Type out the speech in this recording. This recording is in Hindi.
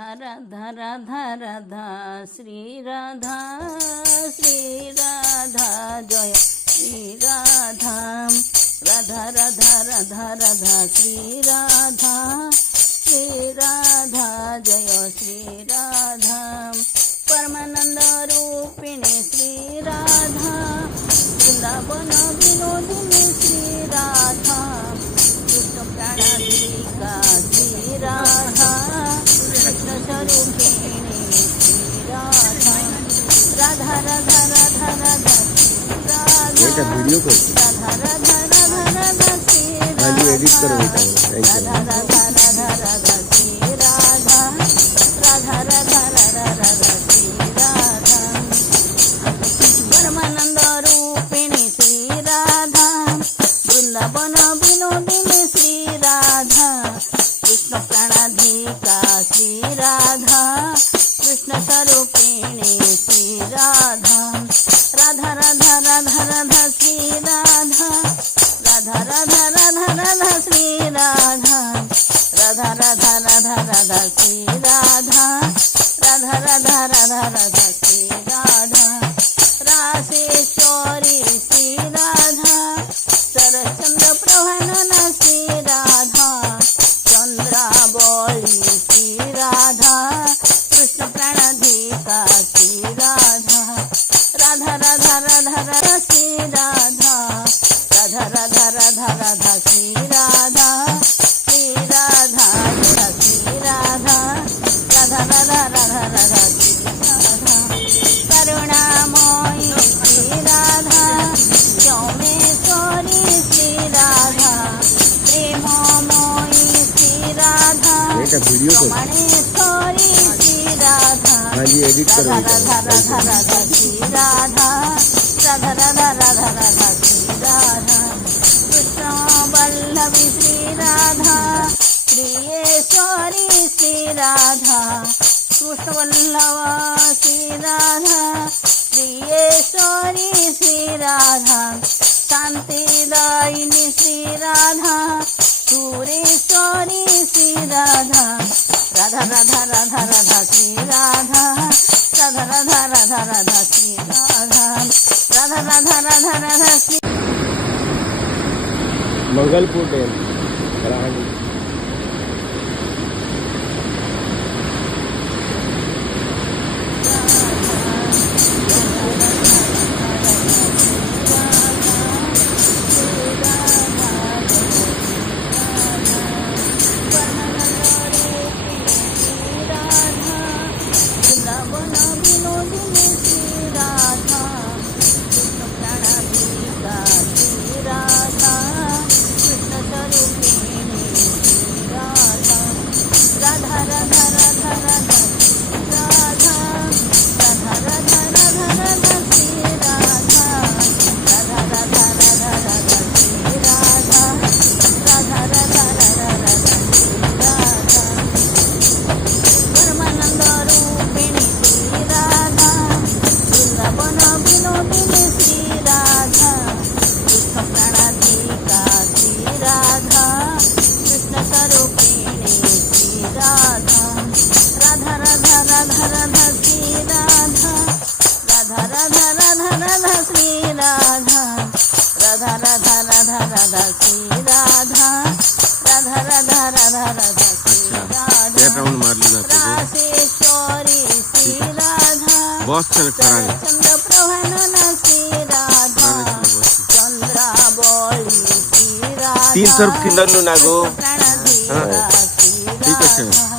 राधा राधा राधा राधा श्री राधा जय श्री राधा राधा राधा राधा राधा श्री राधा जय श्री राधा परमानंद रूपिणी श्री राधा वृंदावन विनोदिनी श्री राधा कृष्ण प्राणाधिका श्री राधा कृष्ण स्वरूपिणी श्री राधा राधा राधा राधा राधा बेटा वीडियो करती राधा राधा राधा राधा श्री खाली एडिट करो बेटा राधा राधा राधा राधा श्री राधा राधा राधा राधा राधा श्री राधा परमानंद रूपिणी श्री राधा वृंदावन विनोदिनी श्री राधा कृष्ण प्राणाधिका श्री राधा कृष्ण स्वरूपिणी श्री राधा राधा राधा राधा राधा श्री राधा राधा राधा राधा राधा श्री राधा राधा राधा राधा राधा श्री राधा राधा राधा राधा राधा श्री राधा रासेश्वरी श्री राधा सरचंद्र प्रभानन श्री राधा चंद्रावली श्री राधा कृष्ण प्राणाधिका श्री राधा राधा राधा राधा राधा श्री राधा राधा राधा राधा राधा श्री राधा श्री राधा श्री राधा राधा राधा राधा राधा श्री राधा करुणामयी श्री राधा सौमेश्वरी श्री राधा प्रेममयी श्री राधा बेटा वीडियो कर मणेश्वरी श्री राधा खाली एडिट करो राधा राधा राधा श्री राधा राधा राधा राधा राधा श्री राधा कृष्ण वल्लभी श्री राधा प्रियेश्वरी श्री राधा कृष्ण वल्लभ श्री राधा प्रियेश्वरी श्री राधा शांतिदायिनी श्री राधा सुरेश्वरी श्री राधा राधा राधा राधा राधा श्री राधा राधा राधा राधा राधा श्री राधा राधा राधा राधा राधा श्री मंगलपुर डैम कलाहांडी राधा राधा राधा राधा श्री राधा राधा राधा राधा राधा श्री राधा रासेश्वरी श्री राधा चंद्र प्रभानन श्री राधा चंद्रावली श्री राधा 300 किलो नागो प्राणाधिका श्री राधा